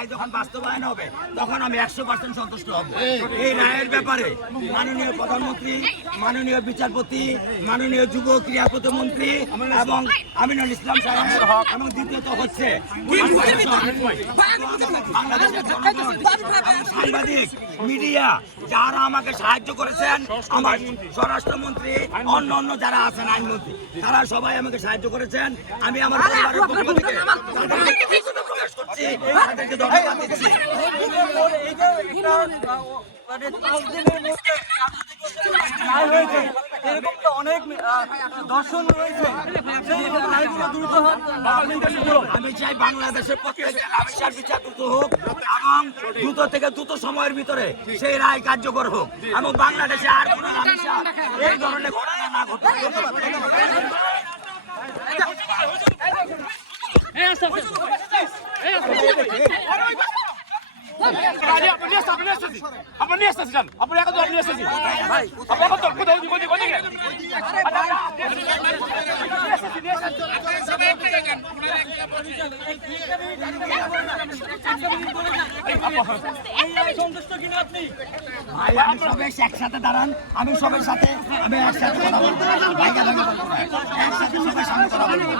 রায় যখন বাস্তবায়ন হবে তখন আমি 100% সন্তুষ্ট হব। এই রায়ের ব্যাপারে মাননীয় প্রধানমন্ত্রী, মাননীয় বিচারপতি, মাননীয় যুব ক্রীড়া প্রতিমন্ত্রী এবং আমিনুল ইসলাম সাহেব এবং দ্বিতীয়ত হচ্ছে বাংলাদেশের জনগণ এবং সাংবাদিক মিডিয়া যারা আমাকে সাহায্য করেছেন, আমার স্বরাষ্ট্রমন্ত্রী, অন্য যারা আছেন আইনমন্ত্রী, তারা সবাই আমাকে সাহায্য করেছেন। আমি আমার পরিবারের পক্ষ থেকে তাদেরকে কৃতজ্ঞতা প্রকাশ করছি, তাদেরকে ধন্যবাদ দিচ্ছি। এরকম তো অনেক দর্শন রয়েছে, আমি চাই বাংলাদেশের প্রত্যেকটা আবিষ্কার বিচার দ্রুত হোক এবং দ্রুত থেকে দ্রুত সময়ের ভিতরে সেই রায় কার্যকর হোক এবং বাংলাদেশে আর কোনো আবিষ্কার এই ধরনের ঘটনা না ঘটে। ভাই আমি সবাই একসাথে দাঁড়ান, আমি সবার সাথে আমি একসাথে কথা বলবো, ভাইকে ভাগে বলবো না, একসাথে সবার সামনে কথা বলবো।